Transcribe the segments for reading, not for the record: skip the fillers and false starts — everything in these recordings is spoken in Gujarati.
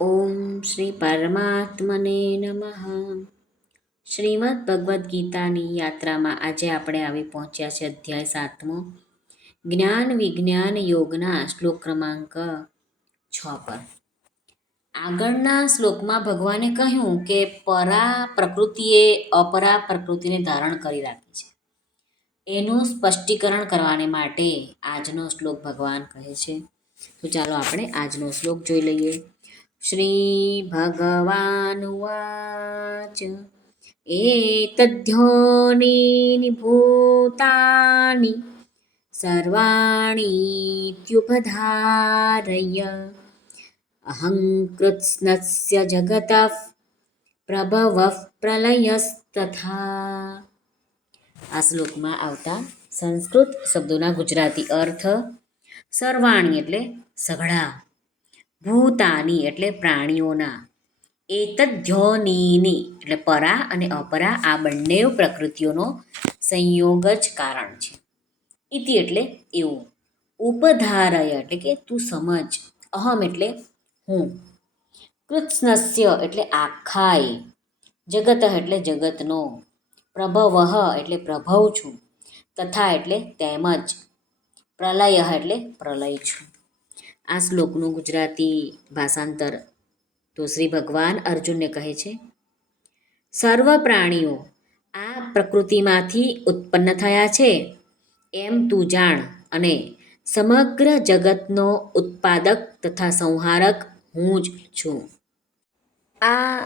ઓમ શ્રી પરમાત્મને નમઃ. શ્રીમદ્ ભગવદ્ ગીતાની યાત્રામાં આજે આપણે આવી પહોંચ્યા છે અધ્યાય 7મો, જ્ઞાન વિજ્ઞાન યોગના શ્લોક ક્રમાંક 6 પર. આગળના શ્લોકમાં ભગવાને કહ્યું કે પરા પ્રકૃતિએ અપરા પ્રકૃતિને ધારણ કરી રાખી છે. એનું સ્પષ્ટીકરણ કરવાને માટે આજનો શ્લોક ભગવાન કહે છે. તો ચાલો આપણે આજનો શ્લોક જોઈ લઈએ. શ્રી ભગવાનુવાચ એતદ્યોનીનિ ભૂતાનિ સર્વાણીત્યુપધારય અહં કૃત્સ્નસ્ય જગતઃ પ્રભવઃ પ્રલયસ્તથા. આ શ્લોકમાં આવતા સંસ્કૃત શબ્દોના ગુજરાતી અર્થ: સર્વાણી એટલે સઘળા, ભૂતાની એટલે પ્રાણીઓના, એતદ્યોનીની એટલે પરા અને અપરા આ બંને પ્રકૃતિઓનો સંયોગ જ કારણ છે. ઇતિ એટલે એવું, ઉપધારય એટલે કે તું સમજ, અહમ એટલે હું, કૃત્સ્નસ્ય એટલે આખાય, જગત એટલે જગતનો, પ્રભવ એટલે પ્રભવ છું, તથા એટલે તેમજ, પ્રલય એટલે પ્રલય છું. આ શ્લોકનું ગુજરાતી ભાષાંતર તો શ્રી ભગવાન અર્જુનને કહે છે: સર્વ પ્રાણીઓ આ પ્રકૃતિમાંથી ઉત્પન્ન થયા છે એમ તું જાણ, અને સમગ્ર જગતનો ઉત્પાદક તથા સંહારક હું જ છું. આ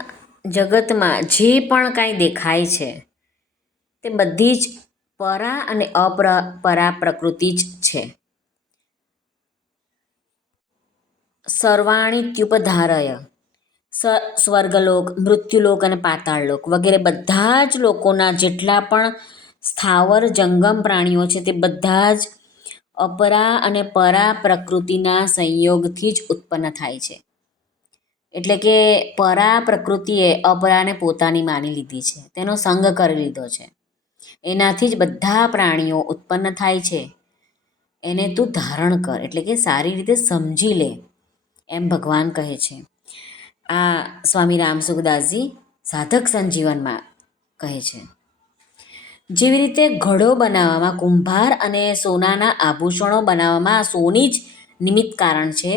જગતમાં જે પણ કાંઈ દેખાય છે તે બધી જ પરા અને અપરા પ્રકૃતિ જ છે. સર્વાણીત્યુપધારય સ્વર્ગલોક, મૃત્યુલોક અને પાતાળલોક વગેરે બધા જ લોકોના જેટલા પણ સ્થાવર જંગમ પ્રાણીઓ છે તે બધા જ અપરા અને પરા પ્રકૃતિના સંયોગથી જ ઉત્પન્ન થાય છે. એટલે કે પરા પ્રકૃતિએ અપરાને પોતાની માની લીધી છે, તેનો સંગ કરી લીધો છે. એનાથી જ બધા પ્રાણીઓ ઉત્પન્ન થાય છે. એને તું ધારણ કર એટલે કે સારી રીતે સમજી લે એમ ભગવાન કહે છે. આ સ્વામી રામસુખદાસજી સાધક સંજીવનમાં કહે છે. જેવી રીતે ઘડો બનાવવામાં કુંભાર અને સોનાના આભૂષણો બનાવવામાં સોની જ નિમિત્ત કારણ છે,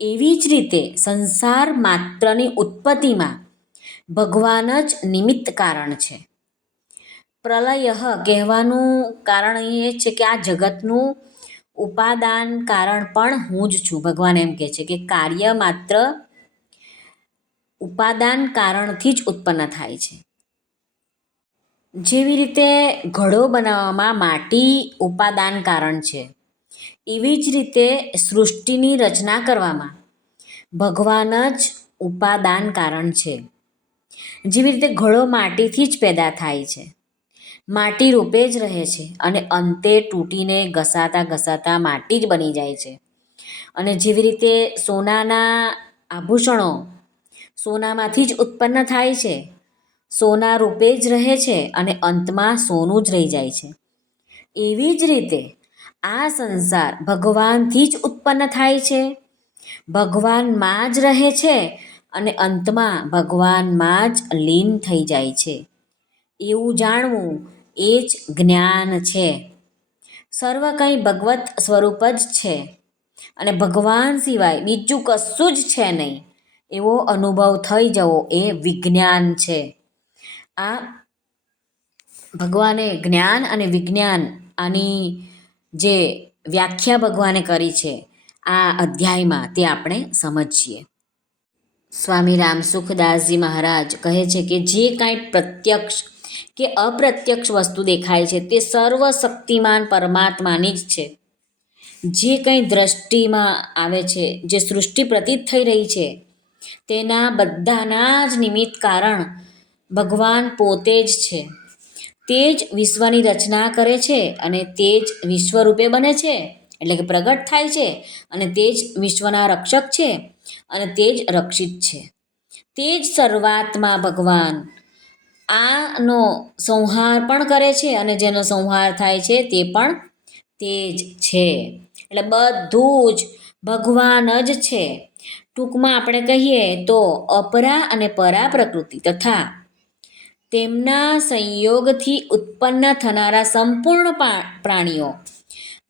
એવી જ રીતે સંસાર માત્રની ઉત્પત્તિમાં ભગવાન જ નિમિત્ત કારણ છે. પ્રલય કહેવાનું કારણ એ છે કે આ જગતનું ઉપાદાન કારણ પણ હું જ છું. ભગવાન એમ કહે છે કે કાર્ય માત્ર ઉપાદાન કારણથી જ ઉત્પન્ન થાય છે. જેવી રીતે ઘડો બનાવવામાં માટી ઉપાદાન કારણ છે, એવી જ રીતે સૃષ્ટિની રચના કરવામાં ભગવાન જ ઉપાદાન કારણ છે. જેવી રીતે ઘડો માટીથી જ પેદા થાય છે, માટી રૂપે જ રહે છે અને અંતે તૂટીને ઘસાતા ઘસાતા માટી જ બની જાય છે. અને જેવી રીતે સોનાના આભૂષણો સોનામાંથી જ ઉત્પન્ન થાય છે, સોના રૂપે જ રહે છે અને અંતમાં સોનું જ રહી જાય છે, એવી જ રીતે આ સંસાર ભગવાનથી જ ઉત્પન્ન થાય છે, ભગવાનમાં જ રહે છે અને અંતમાં ભગવાનમાં જ લીન થઈ જાય છે. એવું જાણવું એ જ જ્ઞાન છે. સર્વ કંઈ ભગવત સ્વરૂપ જ છે અને ભગવાન સિવાય બીજું કશું જ છે નહીં એવો અનુભવ થઈ જવો એ વિજ્ઞાન છે. આ ભગવાને જ્ઞાન અને વિજ્ઞાન આની જે વ્યાખ્યા ભગવાને કરી છે આ અધ્યાયમાં, તે આપણે સમજીએ. સ્વામી રામસુખદાસજી મહારાજ કહે છે કે જે કાંઈ પ્રત્યક્ષ કે અપ્રત્યક્ષ વસ્તુ દેખાય છે તે સર્વશક્તિમાન પરમાત્માની જ છે. જે કંઈ દ્રષ્ટિમાં આવે છે, જે સૃષ્ટિ પ્રતીત થઈ રહી છે, તેના બધાના જ નિમિત્ત કારણ ભગવાન પોતે જ છે. તે જ વિશ્વની રચના કરે છે અને તે જ વિશ્વરૂપે બને છે એટલે કે પ્રગટ થાય છે, અને તે જ વિશ્વના રક્ષક છે અને તે જ રક્ષિત છે. તે જ સર્વાત્મા ભગવાન આનો સંહાર પણ કરે છે અને જેનો સંહાર થાય છે તે પણ તે જ છે. એટલે બધું જ ભગવાન જ છે. ટૂંકમાં આપણે કહીએ તો અપરા અને પરા પ્રકૃતિ તથા તેમના સંયોગથી ઉત્પન્ન થનારા સંપૂર્ણ પ્રાણીઓ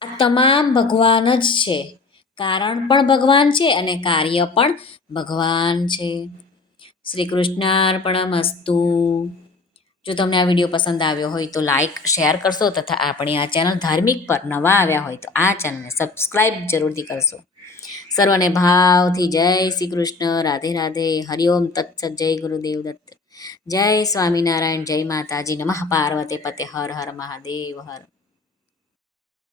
આ તમામ ભગવાન જ છે. કારણ પણ ભગવાન છે અને કાર્ય પણ ભગવાન છે. શ્રી કૃષ્ણાર્પણમસ્તુ. જો તમને આ વિડીયો પસંદ આવ્યો હોય તો લાઈક શેર કરશો તથા આપણે આ ચેનલ ધાર્મિક પર નવા આવ્યા હોય તો આ ચેનલને સબસ્ક્રાઈબ જરૂરથી કરશો. સર્વને ભાવથી જય શ્રી કૃષ્ણ. રાધે રાધે. હરિઓમ તત્સત. જય ગુરુદેવ દત્ત. જય સ્વામિનારાયણ. જય માતાજી. નમઃ પાર્વતી પતે. હર હર મહાદેવ. હર